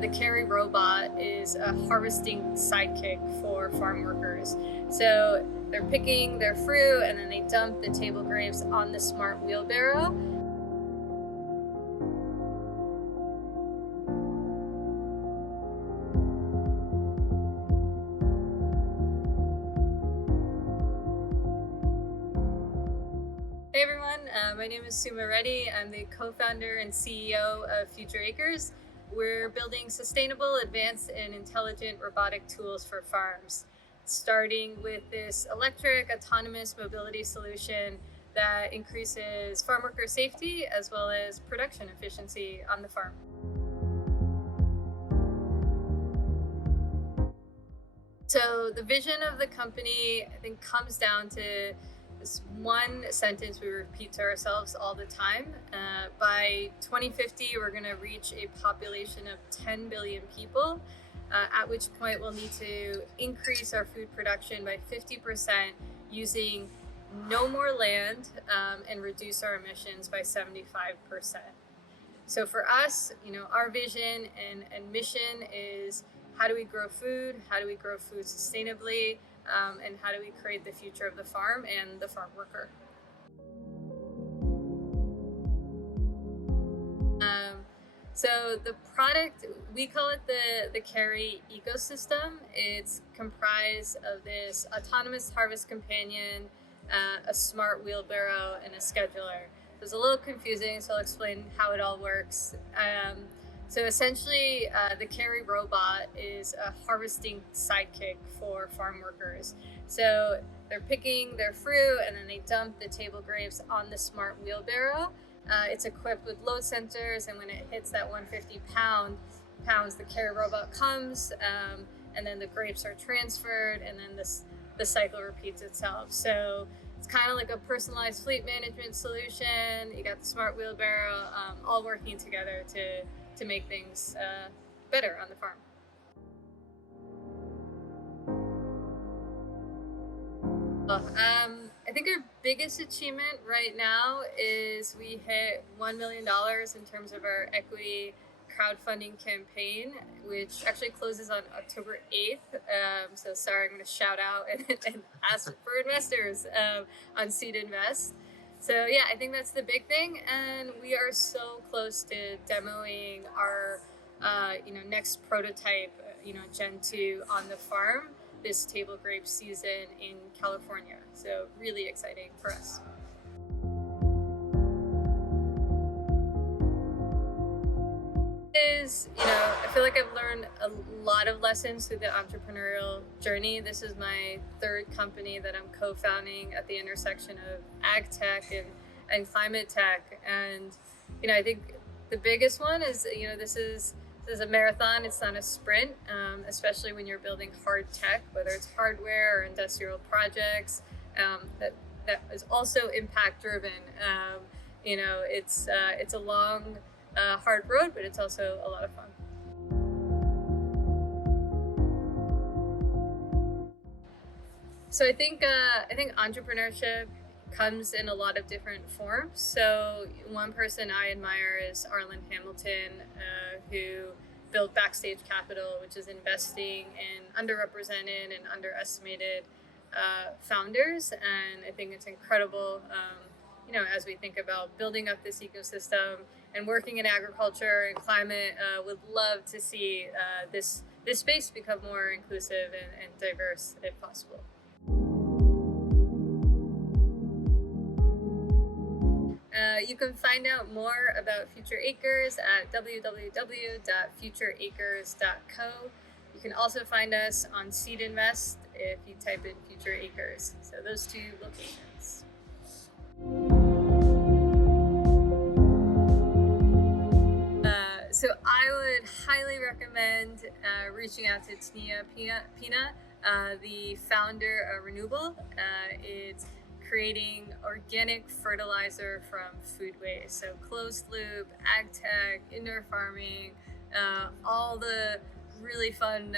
The carry robot is a harvesting sidekick for farm workers. So they're picking their fruit and then they dump the table grapes on the smart wheelbarrow. Hey everyone, my name is Suma Reddy. I'm the co-founder and CEO of Future Acres. We're building sustainable, advanced, and intelligent robotic tools for farms, starting with this electric autonomous mobility solution that increases farm worker safety as well as production efficiency on the farm. So the vision of the company, I think, comes down to this one sentence we repeat to ourselves all the time. By 2050, we're going to reach a population of 10 billion people, at which point we'll need to increase our food production by 50% using no more land, and reduce our emissions by 75%. So for us, our vision and mission is, how do we grow food? How do we grow food sustainably? And how do we create the future of the farm and the farm worker? So the product, we call it the Carry ecosystem. It's comprised of this autonomous harvest companion, a smart wheelbarrow, and a scheduler. It's a little confusing, so I'll explain how it all works. So essentially, the carry robot is a harvesting sidekick for farm workers. So they're picking their fruit and then they dump the table grapes on the smart wheelbarrow. It's equipped with load sensors, and when it hits that 150 pounds, the carry robot comes, and then the grapes are transferred, and then the cycle repeats itself. So it's kind of like a personalized fleet management solution. You got the smart wheelbarrow, all working together to make things better on the farm. I think our biggest achievement right now is we hit $1 million in terms of our equity crowdfunding campaign, which actually closes on October 8th. So sorry, I'm going to shout out and ask for investors on Seed Invest. So yeah, I think that's the big thing, and we are so close to demoing our next prototype, Gen 2 on the farm this table grape season in California. So really exciting for us. I feel like I've learned a lot of lessons through the entrepreneurial journey. This is my third company that I'm co-founding at the intersection of ag tech and climate tech. And, I think the biggest one is, this is a marathon, it's not a sprint, especially when you're building hard tech, whether it's hardware or industrial projects, that is also impact driven. It's a long, hard road, but it's also a lot of fun. So I think entrepreneurship comes in a lot of different forms. So one person I admire is Arlen Hamilton, who built Backstage Capital, which is investing in underrepresented and underestimated founders. And I think it's incredible, as we think about building up this ecosystem and working in agriculture and climate, would love to see this space become more inclusive and diverse if possible. You can find out more about Future Acres at www.futureacres.co. You can also find us on Seed Invest if you type in Future Acres. So those two locations. So I would highly recommend reaching out to Tania Pina, the founder of Renewable. It's creating organic fertilizer from food waste. So closed loop, ag tech, indoor farming, all the really fun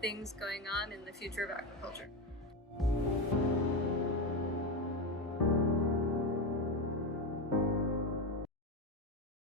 things going on in the future of agriculture.